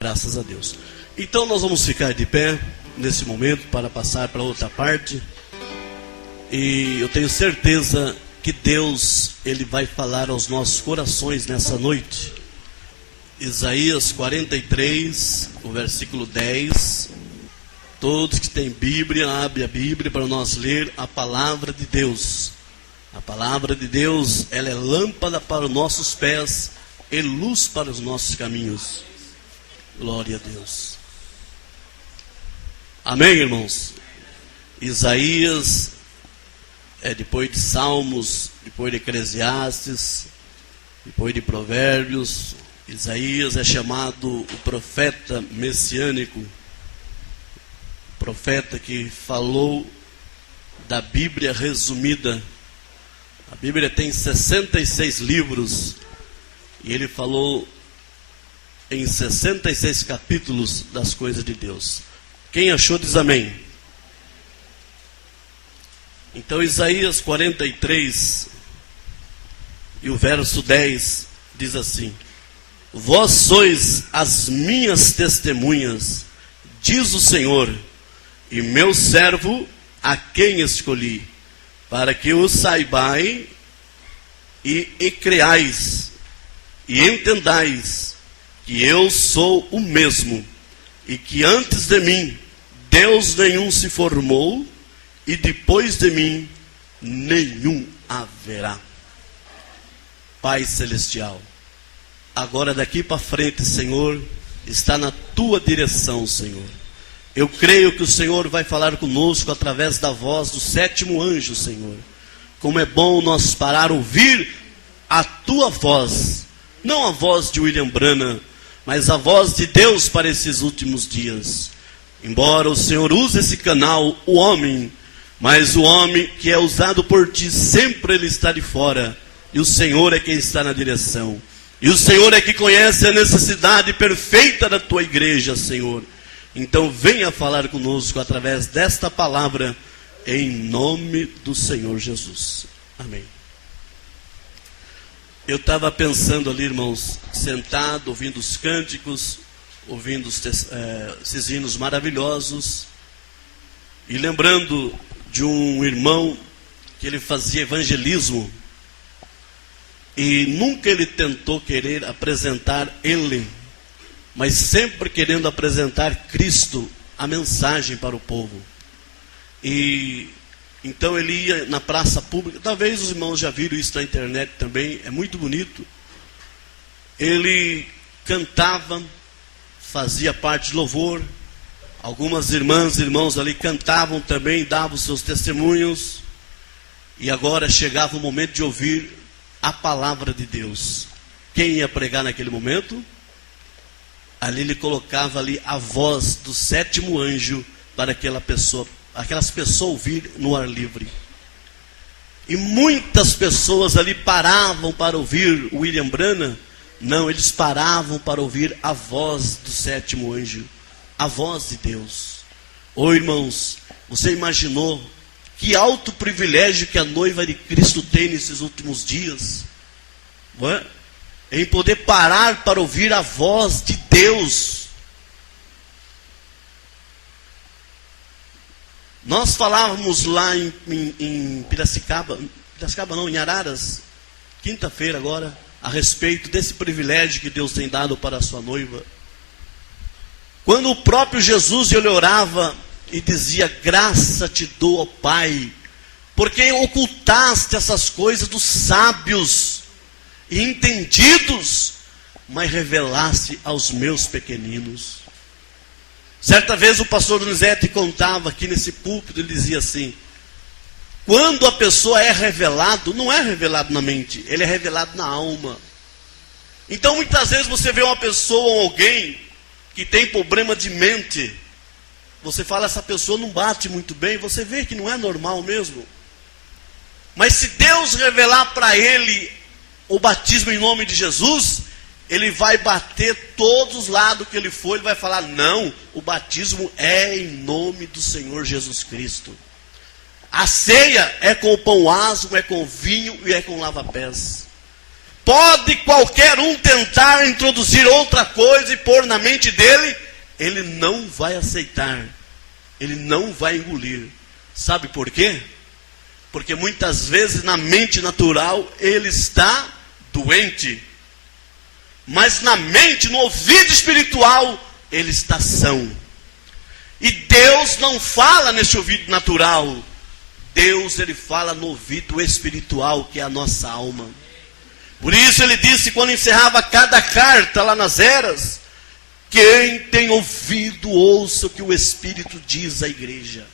Graças a Deus. Então nós vamos ficar de pé nesse momento para passar para outra parte. E eu tenho certeza que Deus, Ele vai falar aos nossos corações nessa noite. Isaías 43, o versículo 10. Todos que têm Bíblia, abre a Bíblia para nós ler a palavra de Deus. A palavra de Deus, ela é lâmpada para os nossos pés e luz para os nossos caminhos. Glória a Deus. Amém, irmãos? Isaías é depois de Salmos, depois de Eclesiastes, depois de Provérbios. Isaías é chamado o profeta messiânico, o profeta que falou da Bíblia resumida. A Bíblia tem 66 livros e ele falou em 66 capítulos das coisas de Deus. Quem achou diz amém. Então Isaías 43 e o verso 10 diz assim: Vós sois as minhas testemunhas, diz o Senhor, e meu servo a quem escolhi, para que o saibais e creais e entendais que eu sou o mesmo, e que antes de mim Deus nenhum se formou, e depois de mim nenhum haverá. Pai Celestial, agora daqui para frente, Senhor, está na Tua direção, Senhor. Eu creio que o Senhor vai falar conosco através da voz do sétimo anjo, Senhor. Como é bom nós parar ouvir a Tua voz, não a voz de William Branham, mas a voz de Deus para esses últimos dias. Embora o Senhor use esse canal, o homem, mas o homem que é usado por Ti, sempre ele está de fora. E o Senhor é quem está na direção. E o Senhor é que conhece a necessidade perfeita da Tua igreja, Senhor. Então venha falar conosco através desta palavra, em nome do Senhor Jesus. Amém. Eu estava pensando ali, irmãos, sentado, ouvindo os cânticos, ouvindo esses hinos maravilhosos, e lembrando de um irmão que ele fazia evangelismo, e nunca ele tentou querer apresentar ele, mas sempre querendo apresentar Cristo, a mensagem para o povo. E então ele ia na praça pública, talvez os irmãos já viram isso na internet também, é muito bonito. Ele cantava, fazia parte de louvor, algumas irmãs e irmãos ali cantavam também, davam seus testemunhos, e agora chegava o momento de ouvir a palavra de Deus. Quem ia pregar naquele momento? Ali ele colocava ali a voz do sétimo anjo para aquelas pessoas ouvir no ar livre. E muitas pessoas ali paravam para ouvir o William Branham. Não, eles paravam para ouvir a voz do sétimo anjo, a voz de Deus. Ô irmãos, você imaginou que alto privilégio que a noiva de Cristo tem nesses últimos dias? Não é? Em poder parar para ouvir a voz de Deus. Nós falávamos lá em Piracicaba não, em Araras, quinta-feira agora, a respeito desse privilégio que Deus tem dado para a sua noiva. Quando o próprio Jesus ele orava e dizia: graça te dou, ó Pai, porque ocultaste essas coisas dos sábios e entendidos, mas revelaste aos meus pequeninos. Certa vez o pastor Donizete contava aqui nesse púlpito, ele dizia assim: quando a pessoa é revelado, não é revelado na mente, ele é revelado na alma. Então muitas vezes você vê uma pessoa ou alguém que tem problema de mente, você fala, essa pessoa não bate muito bem, você vê que não é normal mesmo. Mas se Deus revelar para ele o batismo em nome de Jesus, ele vai bater todos os lados que ele for, ele vai falar, não, o batismo é em nome do Senhor Jesus Cristo. A ceia é com o pão asmo, é com o vinho e é com lava-pés. pode qualquer um tentar introduzir outra coisa e pôr na mente dele, ele não vai aceitar, ele não vai engolir. Sabe por quê? Porque muitas vezes na mente natural ele está doente, mas na mente, no ouvido espiritual, ele está são. E Deus não fala nesse ouvido natural, Deus ele fala no ouvido espiritual, que é a nossa alma. Por isso ele disse, quando encerrava cada carta lá nas eras, quem tem ouvido, ouça o que o Espírito diz à igreja.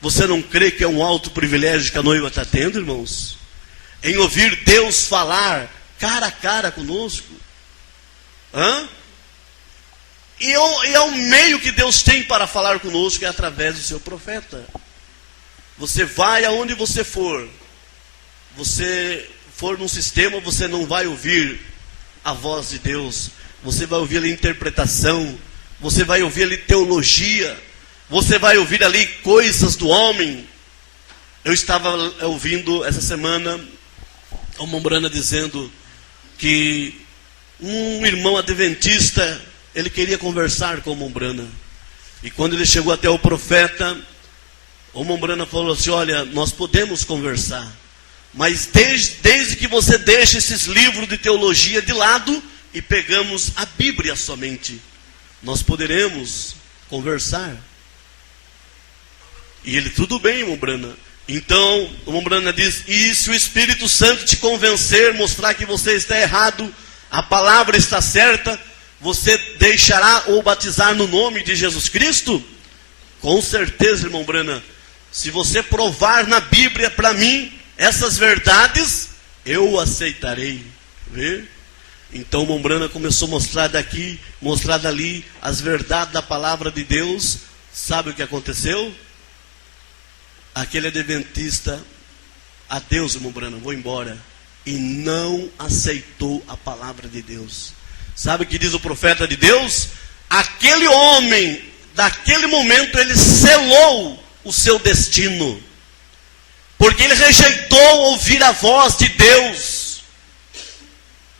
Você não crê que é um alto privilégio que a noiva está tendo, irmãos? Em ouvir Deus falar cara a cara conosco. E é o meio que Deus tem para falar conosco, é através do seu profeta. Você vai aonde você for num sistema, você não vai ouvir a voz de Deus. Você vai ouvir ali interpretação, você vai ouvir ali teologia, você vai ouvir ali coisas do homem. Eu estava ouvindo essa semana uma Mombrana dizendo que um irmão adventista, ele queria conversar com o Mombrana. E quando ele chegou até o profeta, o Mombrana falou assim, olha, nós podemos conversar, mas desde que você deixe esses livros de teologia de lado e pegamos a Bíblia somente, nós poderemos conversar. E ele, tudo bem, Mombrana. Então, o Mombrana diz, e se o Espírito Santo te convencer, mostrar que você está errado, a palavra está certa, você deixará ou batizar no nome de Jesus Cristo? Com certeza, irmão Brana. Se você provar na Bíblia para mim essas verdades, eu aceitarei. Vê? Então, o irmão Brana começou a mostrar daqui, mostrar dali as verdades da palavra de Deus. Sabe o que aconteceu? Aquele adventista, adeus, irmão Brana, vou embora. E não aceitou a palavra de Deus. Sabe o que diz o profeta de Deus? Aquele homem, daquele momento, ele selou o seu destino. Porque ele rejeitou ouvir a voz de Deus.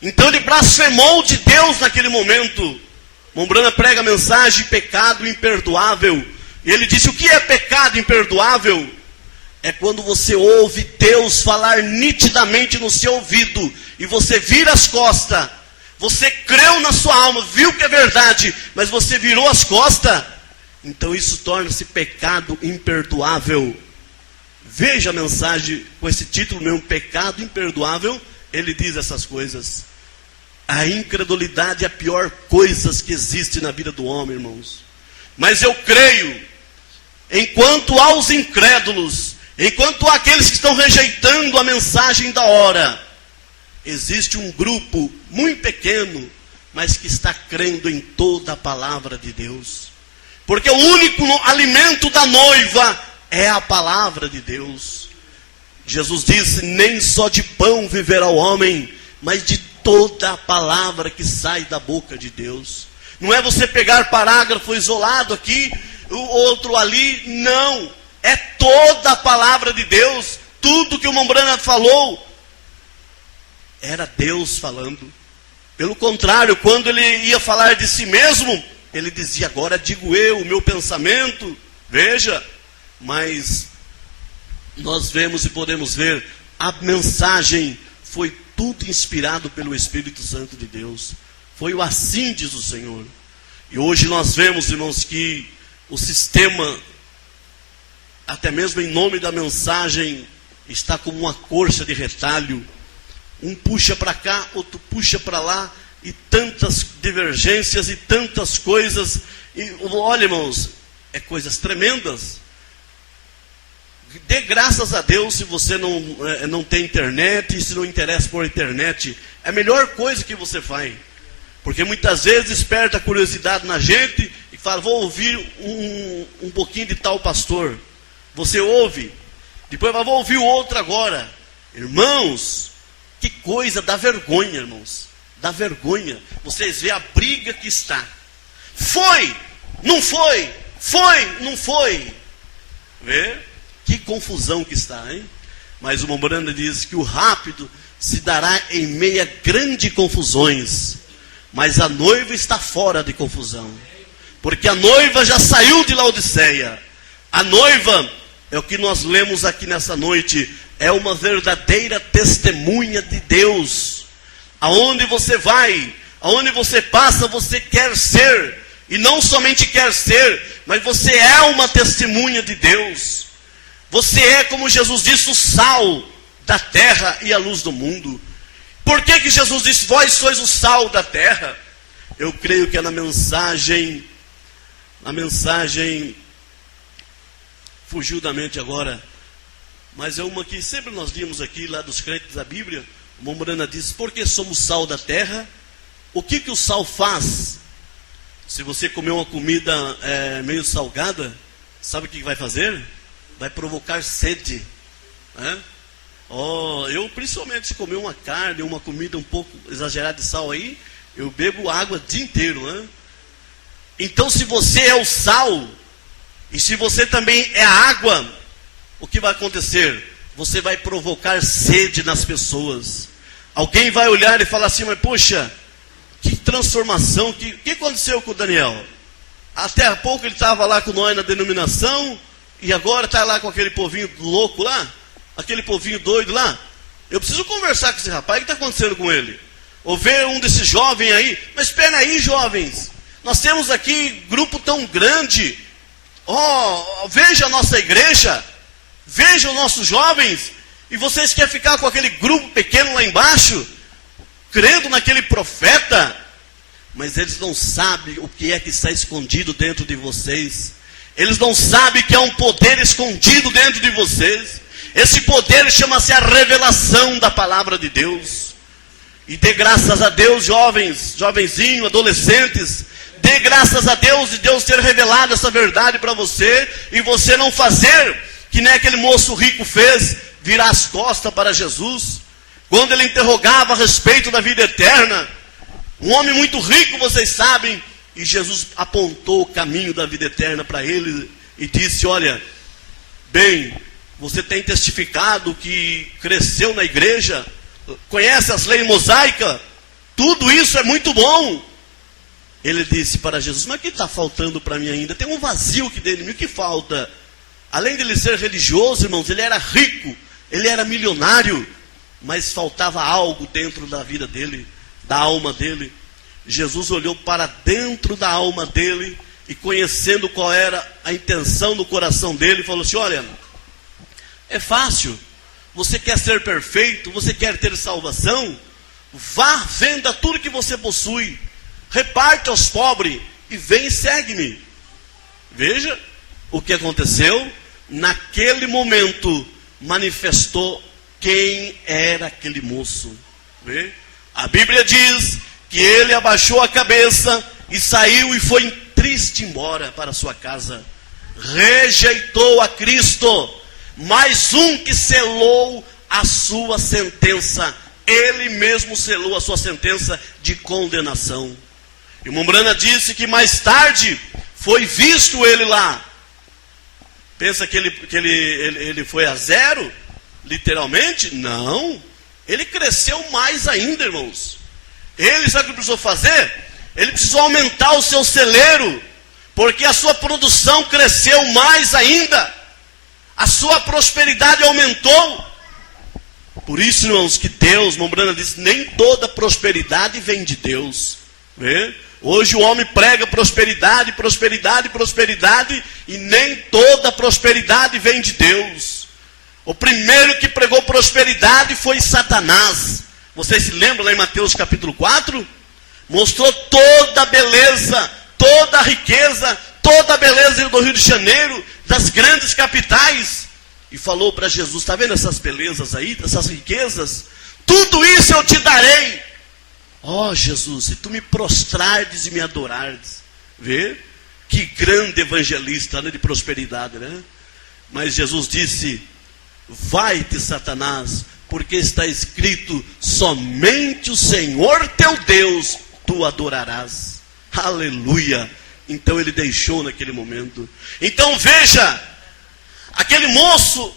Então ele blasfemou de Deus naquele momento. Mombrana prega a mensagem, pecado imperdoável. E ele disse, o que é pecado imperdoável? É quando você ouve Deus falar nitidamente no seu ouvido, e você vira as costas. Você creu na sua alma, viu que é verdade, mas você virou as costas. Então isso torna-se pecado imperdoável. Veja a mensagem com esse título mesmo, pecado imperdoável. Ele diz essas coisas. A incredulidade é a pior coisa que existe na vida do homem, irmãos. Mas eu creio, enquanto aos incrédulos, enquanto aqueles que estão rejeitando a mensagem da hora, existe um grupo muito pequeno, mas que está crendo em toda a palavra de Deus. Porque o único alimento da noiva é a palavra de Deus. Jesus disse, nem só de pão viverá o homem, mas de toda a palavra que sai da boca de Deus. Não é você pegar parágrafo isolado aqui, o outro ali, não. É toda a palavra de Deus. Tudo que o Mombrana falou era Deus falando. Pelo contrário, quando ele ia falar de si mesmo, ele dizia, agora digo eu, o meu pensamento. Veja, mas nós vemos e podemos ver, a mensagem foi tudo inspirado pelo Espírito Santo de Deus. Foi o assim diz o Senhor. E hoje nós vemos, irmãos, que o sistema, até mesmo em nome da mensagem, está como uma corça de retalho. Um puxa para cá, outro puxa para lá, e tantas divergências e tantas coisas. E olha, irmãos, é coisas tremendas. Dê graças a Deus se você não tem internet, e se não interessa por internet. É a melhor coisa que você faz. Porque muitas vezes desperta a curiosidade na gente e fala, vou ouvir um pouquinho de tal pastor. Você ouve, depois vou ouvir o outro agora. Irmãos, que coisa, dá vergonha, irmãos. Dá vergonha. Vocês veem a briga que está. Foi, não foi, não foi. Vê? Que confusão que está, hein? Mas o Mombrana diz que o rápido se dará em meio a grandes confusões, mas a noiva está fora de confusão, porque a noiva já saiu de Laodiceia. A noiva, é o que nós lemos aqui nessa noite, é uma verdadeira testemunha de Deus. Aonde você vai, aonde você passa, você quer ser, e não somente quer ser, mas você é uma testemunha de Deus. Você é, como Jesus disse, o sal da terra e a luz do mundo. Por que Jesus disse, vós sois o sal da terra? Eu creio que é na mensagem, fugiu da mente agora, mas é uma que sempre nós vimos aqui, lá dos crentes da Bíblia. O Mombrana diz, porque somos sal da terra, o que o sal faz? Se você comer uma comida meio salgada, sabe o que vai fazer? Vai provocar sede, né? Eu principalmente se comer uma carne, uma comida um pouco exagerada de sal aí, eu bebo água o dia inteiro, né? Então se você é o sal, e se você também é a água, o que vai acontecer? Você vai provocar sede nas pessoas. Alguém vai olhar e falar assim, mas poxa, que transformação, que aconteceu com o Daniel? Até há pouco ele estava lá com nós na denominação, e agora está lá com aquele povinho louco lá, aquele povinho doido lá. Eu preciso conversar com esse rapaz, o que está acontecendo com ele? Ou ver um desses jovens aí, mas espera aí, jovens, nós temos aqui grupo tão grande, veja a nossa igreja, veja os nossos jovens, e vocês querem ficar com aquele grupo pequeno lá embaixo, crendo naquele profeta, mas eles não sabem o que é que está escondido dentro de vocês. Eles não sabem que há um poder escondido dentro de vocês. Esse poder chama-se a revelação da palavra de Deus. E dê graças a Deus, jovens, jovenzinhos, adolescentes, dê graças a Deus de Deus ter revelado essa verdade para você, e você não fazer que nem aquele moço rico fez, virar as costas para Jesus, quando ele interrogava a respeito da vida eterna. Um homem muito rico, vocês sabem, e Jesus apontou o caminho da vida eterna para ele e disse, olha, bem, você tem testificado que cresceu na igreja, conhece as leis mosaicas, tudo isso é muito bom. Ele disse para Jesus, mas o que está faltando para mim ainda? Tem um vazio aqui dentro de mim, o que falta? Além de ele ser religioso, irmãos, ele era rico, ele era milionário, mas faltava algo dentro da vida dele, da alma dele. Jesus olhou para dentro da alma dele e, conhecendo qual era a intenção do coração dele, falou assim, olha, é fácil, você quer ser perfeito, você quer ter salvação, vá, venda tudo que você possui, reparte aos pobres e vem e segue-me. Veja o que aconteceu. Naquele momento manifestou quem era aquele moço. Vê? A Bíblia diz que ele abaixou a cabeça e saiu e foi triste embora para sua casa. Rejeitou a Cristo. Mais um que selou a sua sentença. Ele mesmo selou a sua sentença de condenação. E o Mombrana disse que mais tarde foi visto ele lá. Pensa que ele foi a zero? Literalmente? Não. Ele cresceu mais ainda, irmãos. Ele, sabe o que precisou fazer? Ele precisou aumentar o seu celeiro, porque a sua produção cresceu mais ainda. A sua prosperidade aumentou. Por isso, irmãos, que Deus, Mombrana diz, nem toda prosperidade vem de Deus. Vê? Hoje o homem prega prosperidade, prosperidade, prosperidade, e nem toda prosperidade vem de Deus. O primeiro que pregou prosperidade foi Satanás. Vocês se lembram lá em Mateus capítulo 4? Mostrou toda a beleza, toda a riqueza, toda a beleza do Rio de Janeiro, das grandes capitais. E falou para Jesus, está vendo essas belezas aí, essas riquezas? Tudo isso eu te darei. Ó Jesus, se tu me prostrardes e me adorardes. Vê? Que grande evangelista, né, de prosperidade, né? Mas Jesus disse, vai-te, Satanás, porque está escrito, somente o Senhor teu Deus tu adorarás. Aleluia. Então ele deixou naquele momento. Então veja, aquele moço,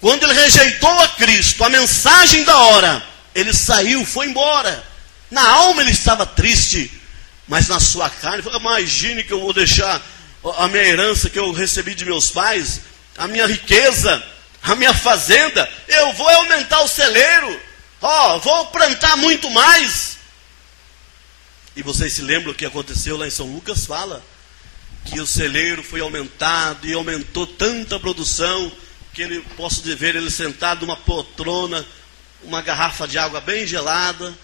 quando ele rejeitou a Cristo, a mensagem da hora, ele saiu, foi embora. Na alma ele estava triste, mas na sua carne, imagine que eu vou deixar a minha herança que eu recebi de meus pais, a minha riqueza, a minha fazenda, eu vou aumentar o celeiro, vou plantar muito mais. E vocês se lembram o que aconteceu lá em São Lucas? Fala que o celeiro foi aumentado e aumentou tanta produção que ele, posso ver ele sentado numa poltrona, uma garrafa de água bem gelada,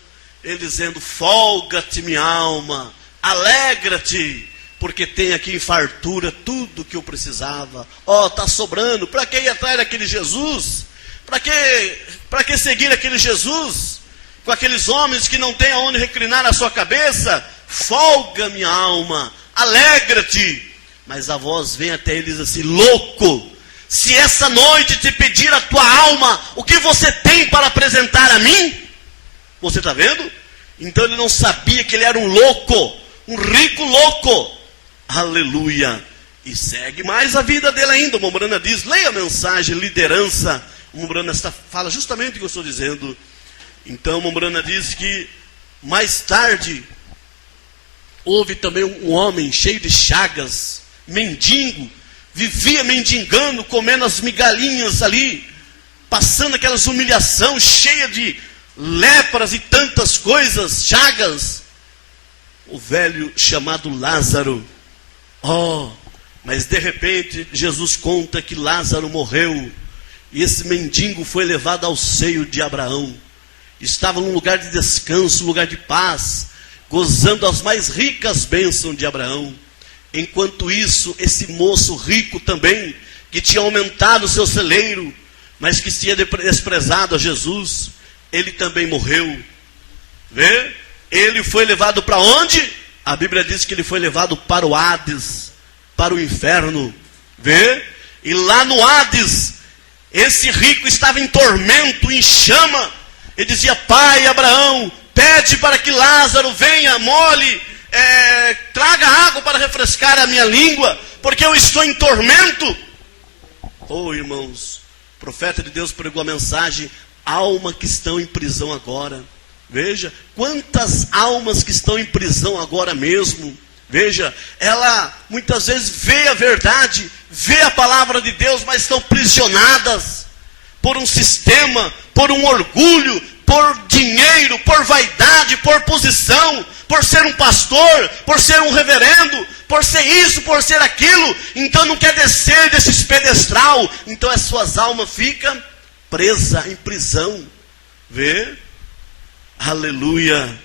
ele dizendo: folga-te minha alma, alegra-te, porque tem aqui em fartura tudo que eu precisava. Está sobrando. Para que ir atrás daquele Jesus? Para que seguir aquele Jesus? Com aqueles homens que não têm aonde reclinar a sua cabeça? Folga minha alma, alegra-te. Mas a voz vem até eles assim: louco, se essa noite te pedir a tua alma, o que você tem para apresentar a mim? Você está vendo? Então ele não sabia que ele era um louco, um rico louco. Aleluia. E segue mais a vida dele ainda. O Mombrana diz, leia a mensagem, liderança. O Mombrana fala justamente o que eu estou dizendo. Então o Mombrana diz que mais tarde houve também um homem cheio de chagas, mendigo, vivia mendigando, comendo as migalhinhas ali, passando aquelas humilhações, cheia de lepras e tantas coisas, chagas. O velho chamado Lázaro. Mas de repente Jesus conta que Lázaro morreu e esse mendigo foi levado ao seio de Abraão. Estava num lugar de descanso, lugar de paz, gozando as mais ricas bênçãos de Abraão. Enquanto isso, esse moço rico também, que tinha aumentado o seu celeiro, mas que tinha desprezado a Jesus, ele também morreu. Vê? Ele foi levado para onde? A Bíblia diz que ele foi levado para o Hades, para o inferno. Vê? E lá no Hades, esse rico estava em tormento, em chama. Ele dizia: pai Abraão, pede para que Lázaro venha, molhe, traga água para refrescar a minha língua, porque eu estou em tormento. Irmãos, o profeta de Deus pregou a mensagem: alma que estão em prisão agora. Veja, quantas almas que estão em prisão agora mesmo. Veja, ela muitas vezes vê a verdade, vê a palavra de Deus, mas estão prisionadas por um sistema, por um orgulho, por dinheiro, por vaidade, por posição, por ser um pastor, por ser um reverendo, por ser isso, por ser aquilo. Então não quer descer desse pedestral. Então as suas almas ficam presas em prisão. Vê? Aleluia.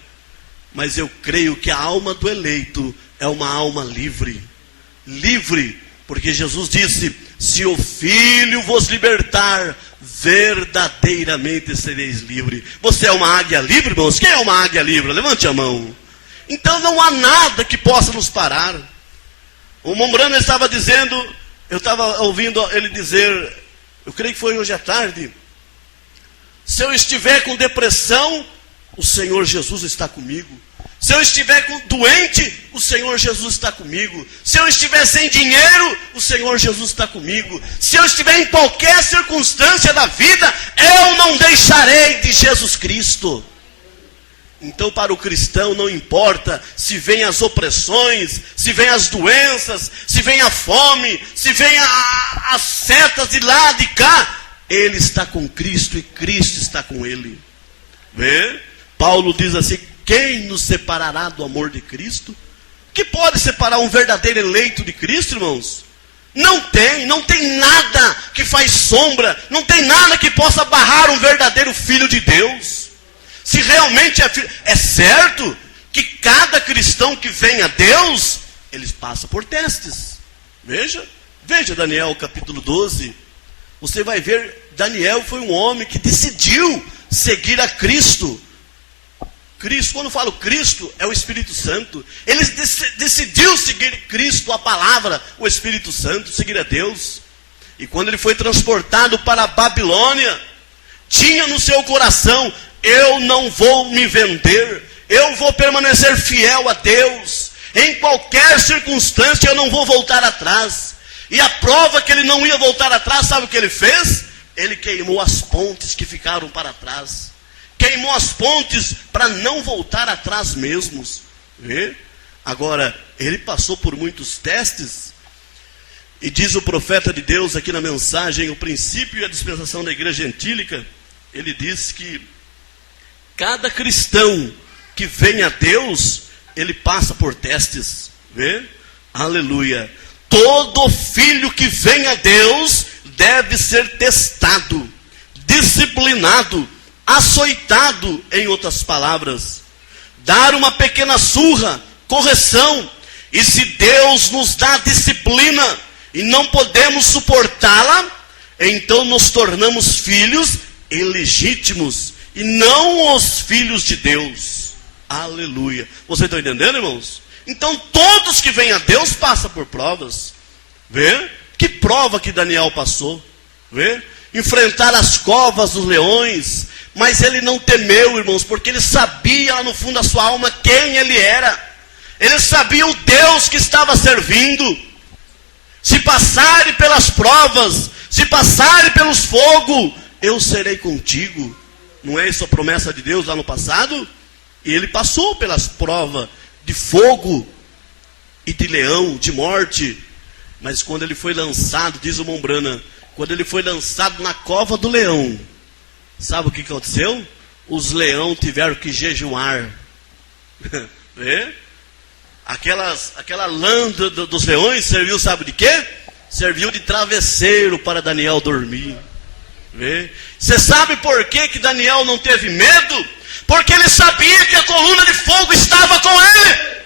Mas eu creio que a alma do eleito é uma alma livre. Livre, porque Jesus disse: se o Filho vos libertar, verdadeiramente sereis livres. Você é uma águia livre, irmãos? Quem é uma águia livre? Levante a mão. Então não há nada que possa nos parar. O Mombrana estava dizendo, eu estava ouvindo ele dizer, eu creio que foi hoje à tarde: se eu estiver com depressão, o Senhor Jesus está comigo. Se eu estiver doente, o Senhor Jesus está comigo. Se eu estiver sem dinheiro, o Senhor Jesus está comigo. Se eu estiver em qualquer circunstância da vida, eu não deixarei de Jesus Cristo. Então para o cristão não importa se vem as opressões, se vem as doenças, se vem a fome, se vem as setas de lá, de cá. Ele está com Cristo e Cristo está com ele. Vê? Paulo diz assim: quem nos separará do amor de Cristo? Que pode separar um verdadeiro eleito de Cristo, irmãos? Não tem nada que faz sombra, não tem nada que possa barrar um verdadeiro filho de Deus. Se realmente é filho, é certo que cada cristão que vem a Deus, eles passam por testes. Veja Daniel capítulo 12. Você vai ver, Daniel foi um homem que decidiu seguir a Cristo. Cristo, quando eu falo Cristo, é o Espírito Santo. Ele decidiu seguir Cristo, a palavra, o Espírito Santo, seguir a Deus. E quando ele foi transportado para a Babilônia, tinha no seu coração: eu não vou me vender, eu vou permanecer fiel a Deus. Em qualquer circunstância eu não vou voltar atrás. E a prova que ele não ia voltar atrás, sabe o que ele fez? Ele queimou as pontes que ficaram para trás. queimou as pontes para não voltar atrás mesmos. Vê? Agora, ele passou por muitos testes, e diz o profeta de Deus aqui na mensagem, o princípio e a dispensação da igreja gentílica, ele diz que cada cristão que vem a Deus, ele passa por testes. Vê? Aleluia. Todo filho que vem a Deus deve ser testado, disciplinado, açoitado, em outras palavras. Dar uma pequena surra, correção. E se Deus nos dá disciplina e não podemos suportá-la, então nos tornamos filhos ilegítimos e não os filhos de Deus. Aleluia. Você está entendendo, irmãos? Então todos que vêm a Deus passam por provas. Vê? Que prova que Daniel passou. Vê? Enfrentar as covas dos leões. Mas ele não temeu, irmãos, porque ele sabia lá no fundo da sua alma quem ele era. Ele sabia o Deus que estava servindo. Se passarem pelas provas, se passarem pelos fogos, eu serei contigo. Não é isso a promessa de Deus lá no passado? E ele passou pelas provas de fogo e de leão, de morte. Mas quando ele foi lançado, diz o Mombrana, quando ele foi lançado na cova do leão, sabe o que aconteceu? Os leões tiveram que jejuar. Vê? Aquela lã dos leões serviu, sabe de quê? Serviu de travesseiro para Daniel dormir. Vê? Você sabe por que Daniel não teve medo? Porque ele sabia que a coluna de fogo estava com ele.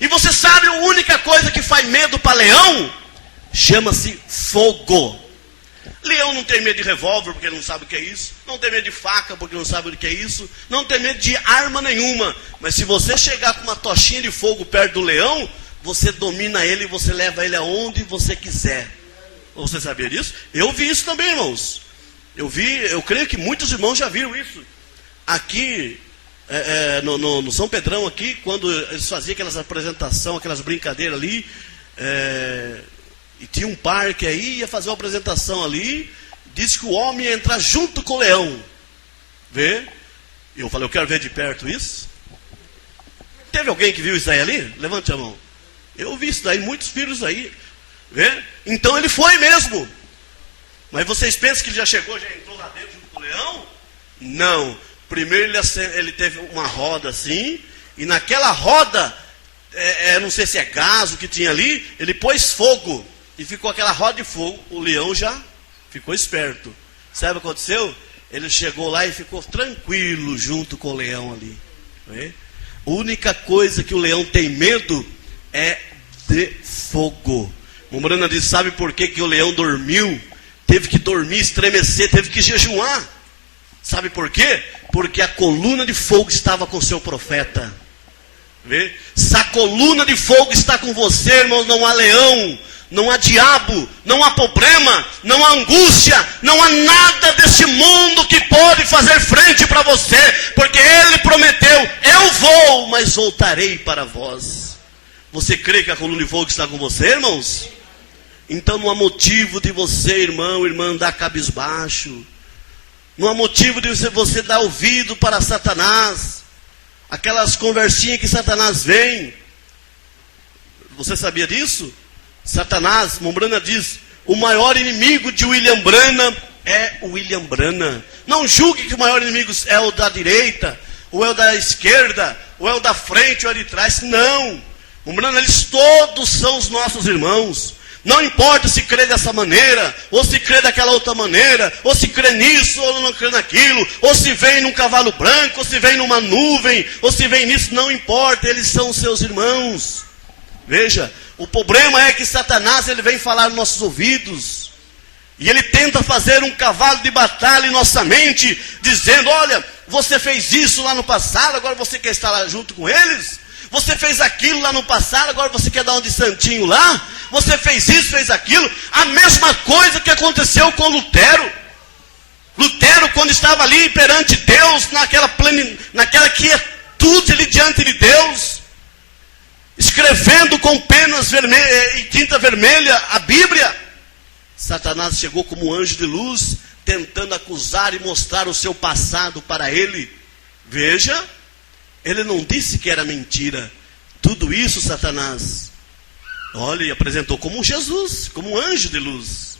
E você sabe a única coisa que faz medo para leão? Chama-se fogo. Leão não tem medo de revólver porque ele não sabe o que é isso. Não tem medo de faca porque não sabe o que é isso. Não tem medo de arma nenhuma. Mas se você chegar com uma tochinha de fogo perto do leão, você domina ele e você leva ele aonde você quiser. Você sabia disso? Eu vi isso também, irmãos. Eu creio que muitos irmãos já viram isso. Aqui, no São Pedrão aqui, quando eles faziam aquelas apresentações, aquelas brincadeiras ali, e tinha um parque aí, ia fazer uma apresentação ali, disse que o homem ia entrar junto com o leão. Vê? Eu falei, eu quero ver de perto isso. Teve alguém que viu isso aí ali? Levante a mão. Eu vi isso daí, muitos filhos aí. Vê? Então ele foi mesmo. Mas vocês pensam que ele já chegou, já entrou lá dentro junto com o leão? Não. Primeiro ele teve uma roda assim, e naquela roda, não sei se é gás o que tinha ali, ele pôs fogo. E ficou aquela roda de fogo, o leão já ficou esperto. Sabe o que aconteceu? Ele chegou lá e ficou tranquilo junto com o leão ali. Vê? A única coisa que o leão tem medo é de fogo. Mombrana diz, sabe por que o leão dormiu? Teve que dormir, estremecer, teve que jejuar. Sabe por quê? Porque a coluna de fogo estava com o seu profeta. Vê? Se a coluna de fogo está com você, irmãos, não há leão, não há diabo, não há problema, não há angústia, não há nada desse mundo que pode fazer frente para você, porque ele prometeu, eu vou, mas voltarei para vós. Você crê que a coluna de fogo está com você, irmãos? Então não há motivo de você, irmão, irmã, andar cabisbaixo. Não há motivo de você dar ouvido para Satanás. Aquelas conversinhas que Satanás vem. Você sabia disso? Satanás, Mombrana diz, o maior inimigo de William Branham é o William Branham. Não julgue que o maior inimigo é o da direita, ou é o da esquerda, ou é o da frente, ou é o de trás. Não. Mombrana, eles todos são os nossos irmãos. Não importa se crê dessa maneira, ou se crê daquela outra maneira, ou se crê nisso, ou não crê naquilo, ou se vem num cavalo branco, ou se vem numa nuvem, ou se vem nisso, não importa, eles são os seus irmãos. Veja, o problema é que Satanás, ele vem falar nos nossos ouvidos, e ele tenta fazer um cavalo de batalha em nossa mente, dizendo, olha, você fez isso lá no passado, agora você quer estar lá junto com eles? Você fez aquilo lá no passado, agora você quer dar um de santinho lá? Você fez isso, fez aquilo? A mesma coisa que aconteceu com Lutero. Lutero, quando estava ali perante Deus, naquela quietude ali diante de Deus, escrevendo com penas e tinta vermelha a Bíblia, Satanás chegou como um anjo de luz, tentando acusar e mostrar o seu passado para ele. Veja, ele não disse que era mentira. Tudo isso, Satanás, olha, e apresentou como Jesus, como um anjo de luz.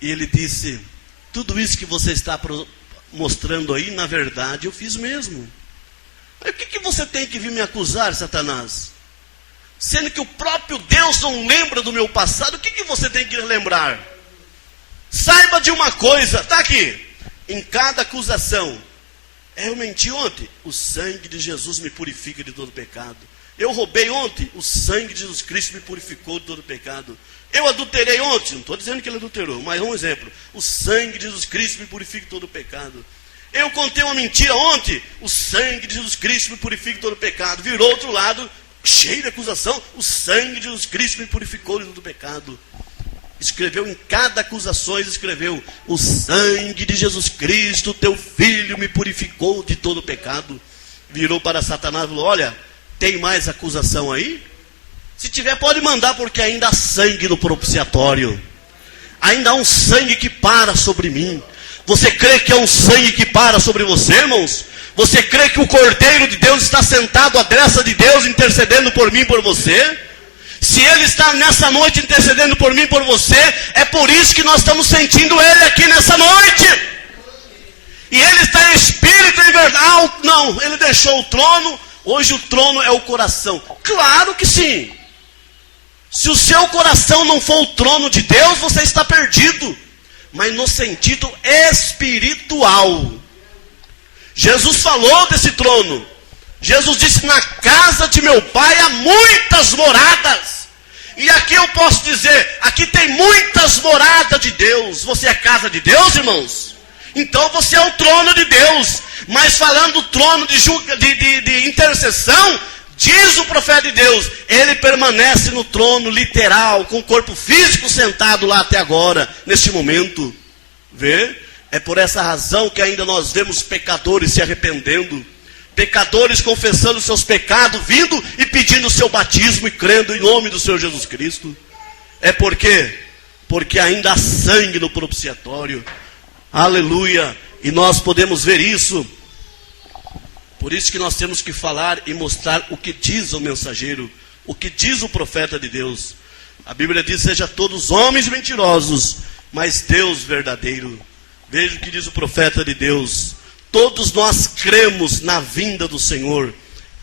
E ele disse: tudo isso que você está mostrando aí, na verdade, eu fiz mesmo. Mas o que você tem que vir me acusar, Satanás? Sendo que o próprio Deus não lembra do meu passado, o que você tem que lembrar? Saiba de uma coisa, está aqui, em cada acusação. Eu menti ontem, o sangue de Jesus me purifica de todo pecado. Eu roubei ontem, o sangue de Jesus Cristo me purificou de todo pecado. Eu adulterei ontem, não estou dizendo que ele adulterou, mas um exemplo, o sangue de Jesus Cristo me purifica de todo pecado. Eu contei uma mentira ontem, o sangue de Jesus Cristo me purifica de todo pecado. Virou outro lado, cheio de acusação, o sangue de Jesus Cristo me purificou de todo pecado. Escreveu em cada acusação, escreveu: o sangue de Jesus Cristo, teu filho, me purificou de todo pecado. Virou para Satanás e falou: olha, tem mais acusação aí? Se tiver, pode mandar, porque ainda há sangue no propiciatório. Ainda há um sangue que para sobre mim. Você crê que é um sangue que para sobre você, irmãos? Você crê que o Cordeiro de Deus está sentado à destra de Deus, intercedendo por mim e por você? Se Ele está nessa noite intercedendo por mim e por você, é por isso que nós estamos sentindo Ele aqui nessa noite. E Ele está em espírito e em verdade. Não, Ele deixou o trono. Hoje o trono é o coração. Claro que sim. Se o seu coração não for o trono de Deus, você está perdido. Mas no sentido espiritual. Jesus falou desse trono. Jesus disse: na casa de meu pai há muitas moradas. E aqui eu posso dizer, aqui tem muitas moradas de Deus. Você é casa de Deus, irmãos? Então você é o trono de Deus. Mas falando do trono de intercessão, diz o profeta de Deus, ele permanece no trono literal, com o corpo físico sentado lá até agora, neste momento. Vê? É por essa razão que ainda nós vemos pecadores se arrependendo. Pecadores confessando seus pecados, vindo e pedindo o seu batismo e crendo em nome do Senhor Jesus Cristo. É por quê? Porque ainda há sangue no propiciatório. Aleluia! E nós podemos ver isso. Por isso que nós temos que falar e mostrar o que diz o mensageiro, o que diz o profeta de Deus. A Bíblia diz: seja todos homens mentirosos, mas Deus verdadeiro. Veja o que diz o profeta de Deus. Todos nós cremos na vinda do Senhor.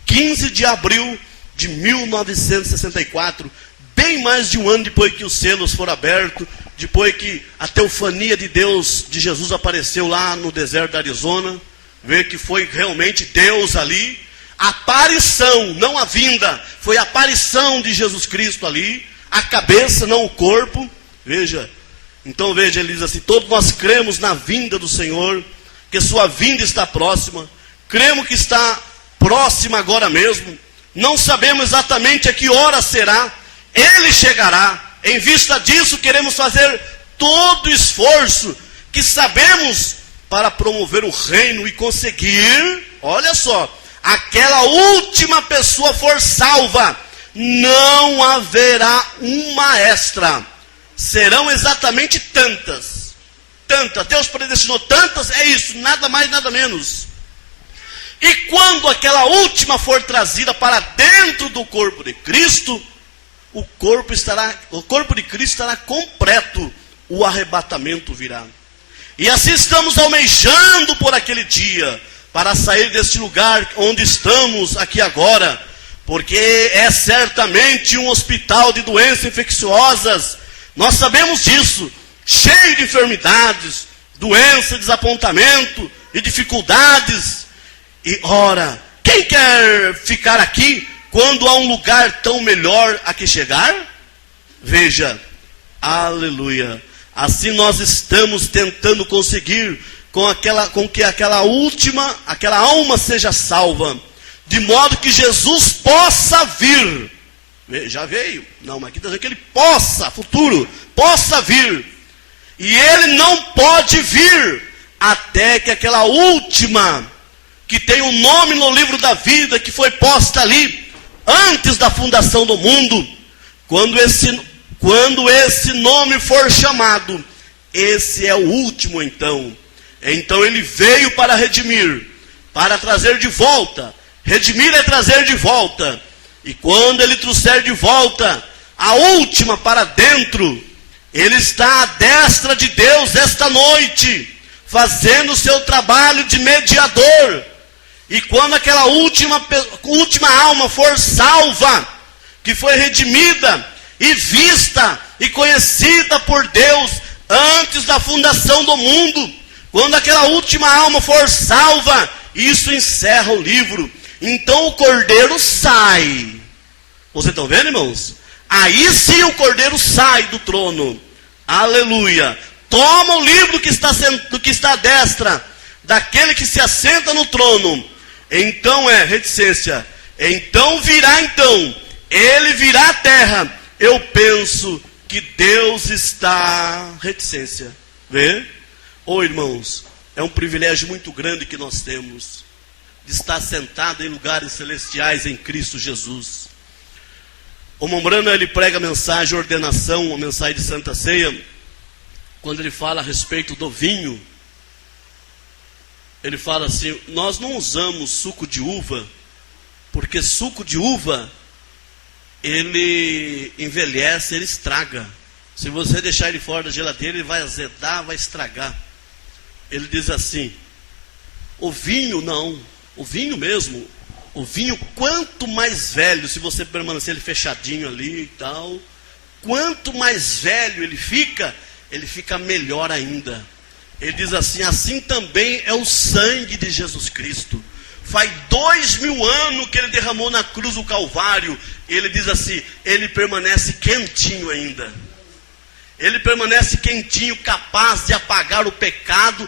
15 de abril de 1964, bem mais de um ano depois que os selos foram abertos, depois que a teofania de Deus, de Jesus, apareceu lá no deserto da Arizona. Vê que foi realmente Deus ali. A aparição, não a vinda, foi a aparição de Jesus Cristo ali. A cabeça, não o corpo. Veja, então veja, ele diz assim: todos nós cremos na vinda do Senhor, que sua vinda está próxima. Cremos que está próxima agora mesmo. Não sabemos exatamente a que hora será. Ele chegará. Em vista disso, queremos fazer todo o esforço que sabemos para promover o reino e conseguir, olha só, aquela última pessoa for salva. Não haverá uma extra. Serão exatamente tantas. Deus predestinou tantas, é isso, nada mais, nada menos. E quando aquela última for trazida para dentro do corpo de Cristo, o corpo de Cristo estará completo, o arrebatamento virá. E assim estamos almejando por aquele dia, para sair deste lugar onde estamos aqui agora, porque é certamente um hospital de doenças infecciosas, nós sabemos disso. Cheio de enfermidades, doença, desapontamento e dificuldades. E ora, quem quer ficar aqui quando há um lugar tão melhor a que chegar? Veja, aleluia. Assim nós estamos tentando conseguir com que aquela alma seja salva, de modo que Jesus possa vir. Já veio? Não, mas aqui está dizendo que ele possa, futuro, possa vir. E ele não pode vir até que aquela última, que tem um nome no livro da vida, que foi posta ali, antes da fundação do mundo, quando esse nome for chamado, esse é o último então. Então ele veio para redimir, para trazer de volta. Redimir é trazer de volta. E quando ele trouxer de volta a última para dentro, ele está à destra de Deus esta noite, fazendo o seu trabalho de mediador. E quando aquela última alma for salva, que foi redimida e vista e conhecida por Deus antes da fundação do mundo, quando aquela última alma for salva, isso encerra o livro. Então o cordeiro sai. Vocês estão vendo, irmãos? Aí sim o cordeiro sai do trono. Aleluia. Toma o livro que está à destra daquele que se assenta no trono. Então reticência. Então, ele virá à terra. Eu penso que Deus está reticência. Vê? Irmãos, é um privilégio muito grande que nós temos de estar sentado em lugares celestiais em Cristo Jesus. O Mombrana, ele prega a mensagem de ordenação, a mensagem de Santa Ceia, quando ele fala a respeito do vinho, ele fala assim: nós não usamos suco de uva, porque suco de uva, ele envelhece, ele estraga. Se você deixar ele fora da geladeira, ele vai azedar, vai estragar. Ele diz assim: o vinho não, o vinho mesmo, o vinho quanto mais velho, se você permanecer ele fechadinho ali e tal, quanto mais velho ele fica melhor ainda. Ele diz assim: assim também é o sangue de Jesus Cristo. Faz 2000 anos que ele derramou na cruz do Calvário. Ele diz assim, ele permanece quentinho ainda. Ele permanece quentinho, capaz de apagar o pecado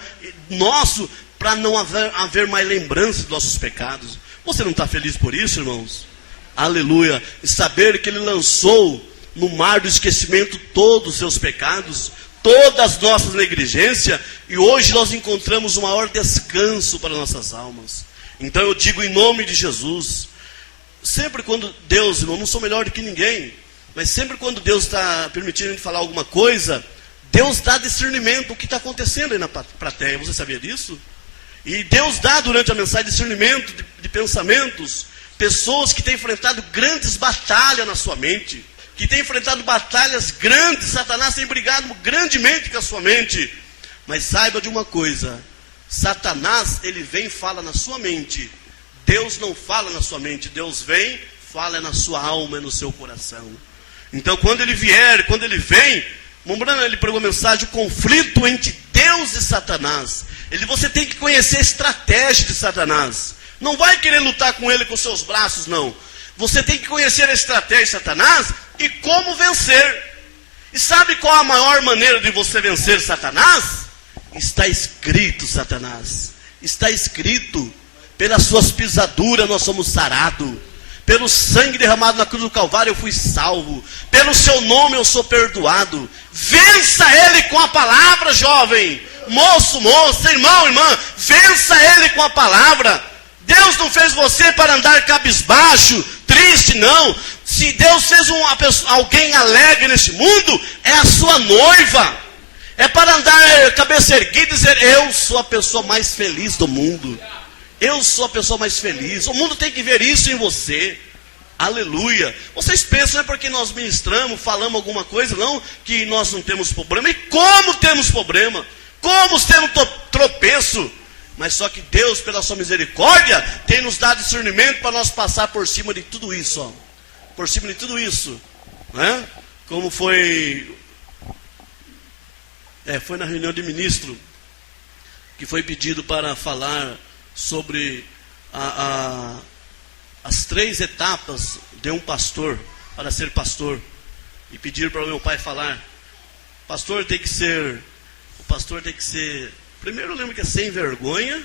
nosso, para não haver mais lembrança dos nossos pecados. Você não está feliz por isso, irmãos? Aleluia. E saber que ele lançou no mar do esquecimento todos os seus pecados, todas as nossas negligências, e hoje nós encontramos o maior descanso para nossas almas. Então eu digo em nome de Jesus, sempre quando Deus, irmão, não sou melhor do que ninguém, mas sempre quando Deus está permitindo a gente falar alguma coisa, Deus dá discernimento o que está acontecendo aí na plateia. Você sabia disso? E Deus dá durante a mensagem discernimento de pensamentos, pessoas que têm enfrentado grandes batalhas na sua mente, que têm enfrentado batalhas grandes. Satanás tem brigado grandemente com a sua mente. Mas saiba de uma coisa: Satanás, ele vem e fala na sua mente. Deus não fala na sua mente. Deus vem, fala na sua alma e no seu coração. Então quando ele vem, Mombrana, ele pregou a mensagem: o conflito entre Deus e Satanás. Você tem que conhecer a estratégia de Satanás. Não vai querer lutar com ele com seus braços, não. Você tem que conhecer a estratégia de Satanás e como vencer. E sabe qual a maior maneira de você vencer Satanás? Está escrito, Satanás. Está escrito: pelas suas pisaduras nós somos sarados. Pelo sangue derramado na cruz do Calvário eu fui salvo. Pelo seu nome eu sou perdoado. Vença ele com a palavra, jovem. Moço, moça, irmão, irmã. Vença ele com a palavra. Deus não fez você para andar cabisbaixo, triste, não. Se Deus fez alguém alegre nesse mundo, é a sua noiva. É para andar cabeça erguida e dizer: eu sou a pessoa mais feliz do mundo. Eu sou a pessoa mais feliz. O mundo tem que ver isso em você. Aleluia. Vocês pensam, não é porque nós ministramos, falamos alguma coisa, não, que nós não temos problema. E como temos problema? Como temos tropeço? Mas só que Deus, pela sua misericórdia, tem nos dado discernimento para nós passar por cima de tudo isso. Ó. Por cima de tudo isso. Né? Como foi na reunião de ministro, que foi pedido para falar sobre as 3 etapas de um pastor, para ser pastor. E pediram para o meu pai falar: o pastor tem que ser, primeiro eu lembro que é sem vergonha,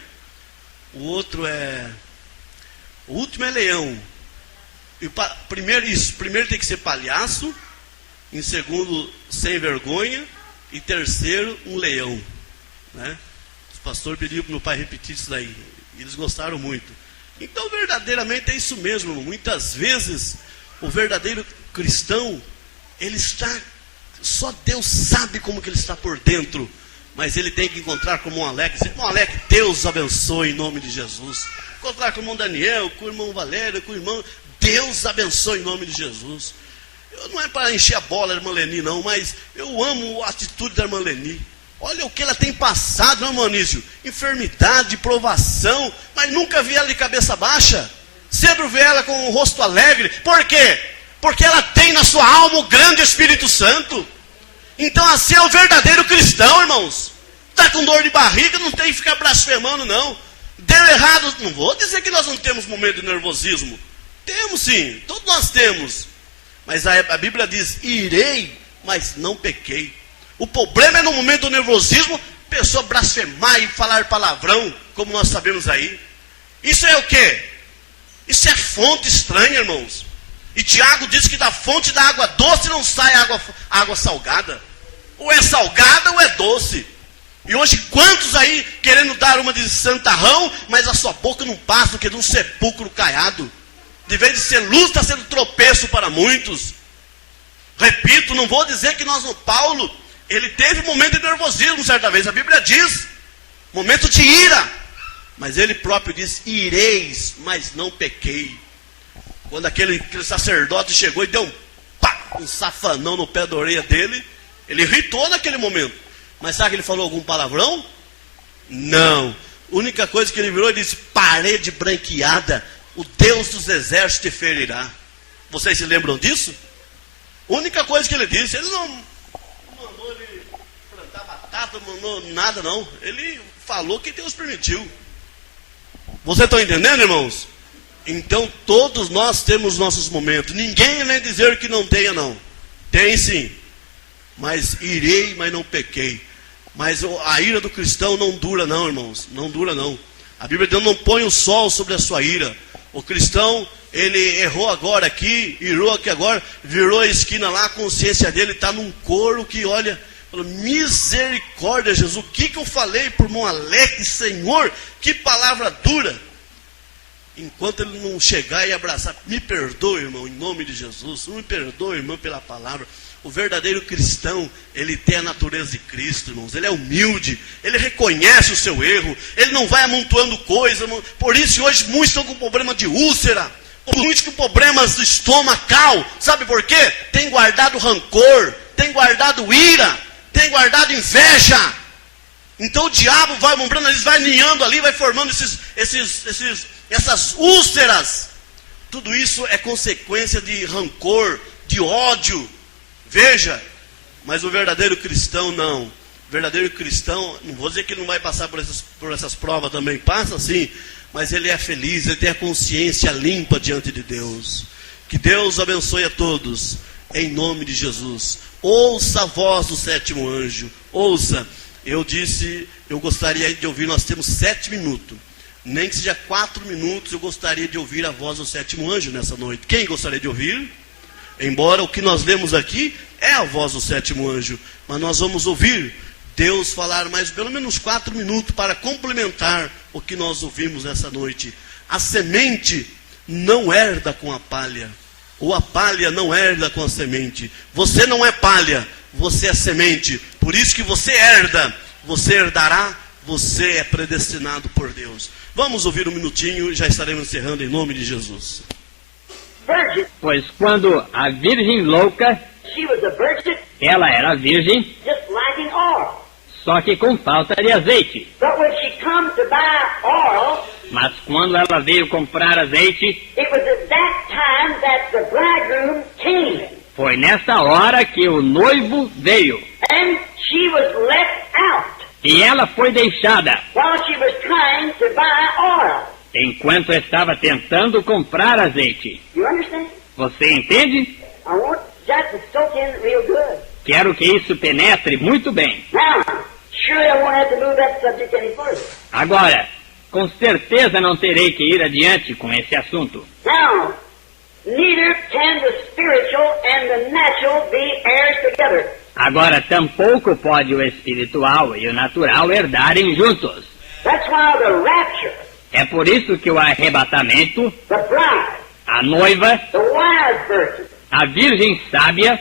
o último é leão. E primeiro tem que ser palhaço, em segundo, sem vergonha, e terceiro, um leão. Né? O pastor pediu para o meu pai repetir isso daí. E eles gostaram muito. Então, verdadeiramente é isso mesmo. Muitas vezes, o verdadeiro cristão, ele está Só Deus sabe como que ele está por dentro. Mas ele tem que encontrar com o irmão Alex. Irmão Alex, Deus abençoe em nome de Jesus. Encontrar com o irmão Daniel, com o irmão Valério, com o irmão... Deus abençoe em nome de Jesus. Não é para encher a bola da irmã Leni, não, mas eu amo a atitude da irmã Leni. Olha o que ela tem passado, não, irmão Anísio? Enfermidade, provação, mas nunca vi ela de cabeça baixa. Sempre vê ela com o rosto alegre. Por quê? Porque ela tem na sua alma o grande Espírito Santo. Então assim é o verdadeiro cristão, irmãos. Está com dor de barriga, não tem que ficar blasfemando, não. Deu errado, não vou dizer que nós não temos momento de nervosismo. Temos sim, todos nós temos. Mas a Bíblia diz, irei, mas não pequei. O problema é no momento do nervosismo, a pessoa blasfemar e falar palavrão, como nós sabemos aí. Isso é o quê? Isso é fonte estranha, irmãos. E Tiago diz que da fonte da água doce não sai água salgada. Ou é salgada ou é doce. E hoje quantos aí querendo dar uma de santarrão, mas a sua boca não passa do que de um sepulcro caiado. De vez de ser luz, está sendo tropeço para muitos. Repito, não vou dizer que Paulo, ele teve um momento de nervosismo certa vez. A Bíblia diz, momento de ira. Mas ele próprio diz, ireis, mas não pequei. Quando aquele sacerdote chegou e deu um safanão no pé da orelha dele, ele irritou naquele momento. Mas sabe que ele falou algum palavrão? Não. A única coisa que ele virou, ele disse, parede branqueada, o Deus dos exércitos te ferirá. Vocês se lembram disso? A única coisa que ele disse, ele não mandou ele plantar batata, não mandou nada não. Ele falou que Deus permitiu. Vocês estão entendendo, irmãos? Então todos nós temos nossos momentos. Ninguém vem dizer que não tenha, não. Tem sim. Mas irei, mas não pequei. Mas a ira do cristão não dura não, irmãos. Não dura não. A Bíblia diz, não põe o sol sobre a sua ira. O cristão, ele errou agora aqui, irou aqui agora, virou a esquina lá, a consciência dele está num coro que olha, fala, misericórdia, Jesus, o que eu falei por irmão Alex, Senhor, que palavra dura. Enquanto ele não chegar e abraçar, me perdoe, irmão, em nome de Jesus, me perdoe, irmão, pela palavra. O verdadeiro cristão, ele tem a natureza de Cristo, irmãos. Ele é humilde, ele reconhece o seu erro, ele não vai amontoando coisa. Irmão. Por isso hoje muitos estão com problema de úlcera, muitos com problemas estomacal. Sabe por quê? Tem guardado rancor, tem guardado ira, tem guardado inveja. Então o diabo vai comprando, eles vai ninhando ali, vai formando essas úlceras. Tudo isso é consequência de rancor, de ódio. Veja, mas o verdadeiro cristão não. O verdadeiro cristão, não vou dizer que ele não vai passar por essas provas também, passa sim, mas ele é feliz, ele tem a consciência limpa diante de Deus. Que Deus abençoe a todos, em nome de Jesus. Ouça a voz do sétimo anjo, ouça. Eu gostaria de ouvir, nós temos 7 minutos, nem que seja 4 minutos, eu gostaria de ouvir a voz do sétimo anjo nessa noite. Quem gostaria de ouvir? Embora o que nós lemos aqui é a voz do sétimo anjo, mas nós vamos ouvir Deus falar mais pelo menos 4 minutos para complementar o que nós ouvimos nessa noite. A semente não herda com a palha, ou a palha não herda com a semente. Você não é palha, você é semente. Por isso que você herda, você herdará, você é predestinado por Deus. Vamos ouvir um minutinho e já estaremos encerrando em nome de Jesus. Pois quando a virgem louca, ela era virgem, só que com falta de azeite. Mas quando ela veio comprar azeite, foi nessa hora que o noivo veio. E ela foi deixada enquanto estava tentando comprar azeite. Você entende? Quero que isso penetre muito bem. Agora, com certeza não terei que ir adiante com esse assunto. Agora, tampouco pode o espiritual e o natural herdarem juntos. É por isso que o arrebatamento, a noiva, a virgem sábia,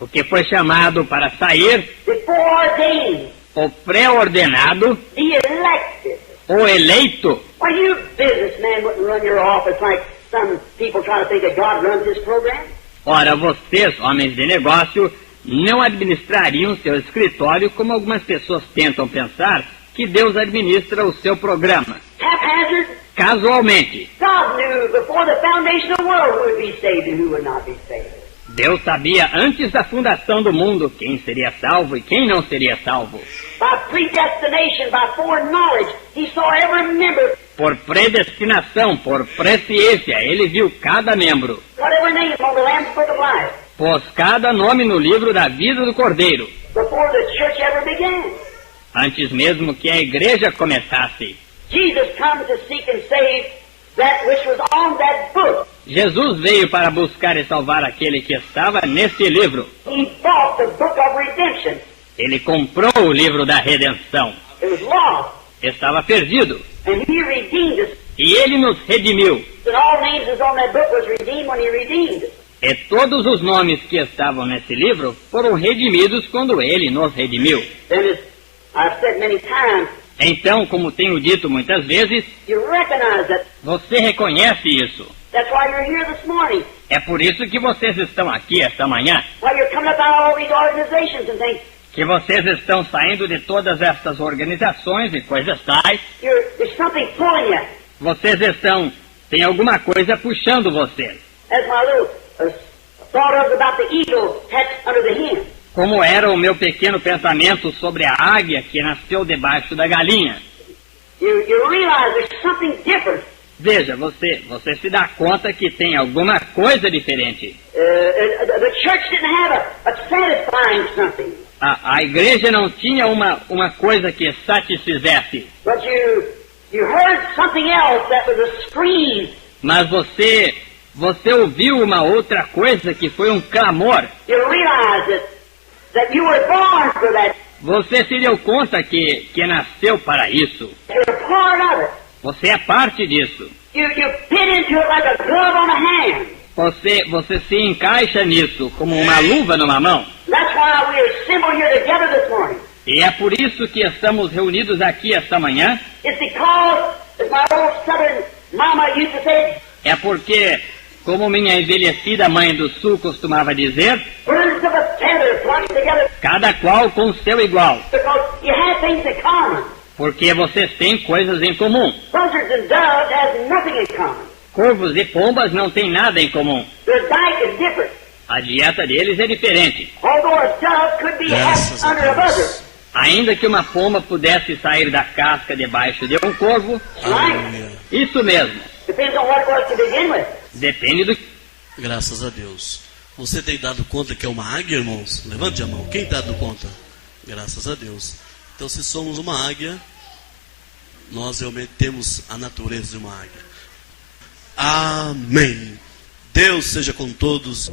O que foi chamado para sair, the foreordained, o pré-ordenado, the elected. o eleito. Well, you businessmen wouldn't run your office like some people try to think that God runs this program. Ora, vocês, homens de negócio, não administrariam seu escritório como algumas pessoas tentam pensar que Deus administra o seu programa. Haphazard. Casualmente, God knew before the foundation of the world who would be saved and who would not be saved. Deus sabia antes da fundação do mundo quem seria salvo e quem não seria salvo. By predestination, by foreknowledge, He saw every member, Por predestinação, por presciência, ele viu cada membro. got every name on the Lamb's Book of Life Pôs cada nome no livro da vida do Cordeiro, before the church ever began. antes mesmo que a igreja começasse. Jesus comes to seek and save that which was on that book. Jesus veio para buscar e salvar aquele que estava nesse livro. He bought the book of redemption. Ele comprou o livro da redenção. It was lost, Estava perdido. and He redeemed us. E ele nos redimiu. And all names that's on that book was redeemed when He redeemed us. E todos os nomes que estavam nesse livro foram redimidos quando ele nos redimiu. Then, as I've said many times, Então, como tenho dito muitas vezes, you recognize that. você reconhece isso. That's why you're here this morning. É por isso que vocês estão aqui esta manhã. Why you're coming up out of all these organizations and things. Que vocês estão saindo de todas estas organizações e coisas tais. There's something pulling you. Vocês tem alguma coisa puxando vocês. That's my little thought of about the eagle hatched under the hen. Como era o meu pequeno pensamento sobre a águia que nasceu debaixo da galinha. You realize there's something different. Veja, você se dá conta que tem alguma coisa diferente. The church didn't have a satisfying something. A igreja não tinha uma coisa que satisfizesse. But you heard something else that was a scream. Mas você ouviu uma outra coisa que foi um clamor. You realize that you were born for that. Você se deu conta que nasceu para isso. You're a part of it. Você é parte disso. You fit into it like a glove on a hand. Você se encaixa nisso como uma luva numa mão. That's why we're assembled here together this morning. E é por isso que estamos reunidos aqui esta manhã. It's because, as my old southern mama used to say, É porque, como minha envelhecida mãe do sul costumava dizer, birds of a feather flock together, cada qual com seu igual. because you have things in common. Porque vocês têm coisas em comum. Buzzards and doves has nothing in common. Corvos e pombas não têm nada em comum. Their diet is different. A dieta deles é diferente. Although a dove could be Graças hatched a under a Deus. buzzard. Ainda que uma pomba pudesse sair da casca debaixo de um corvo, Aleluia. isso mesmo. Depends on what it was to begin with. Depende do... Graças a Deus. Você tem dado conta que é uma águia, irmãos? Levante a mão. Quem está dando conta? Graças a Deus. Então, se somos uma águia, nós realmente temos a natureza de uma águia. Amém. Deus seja com todos.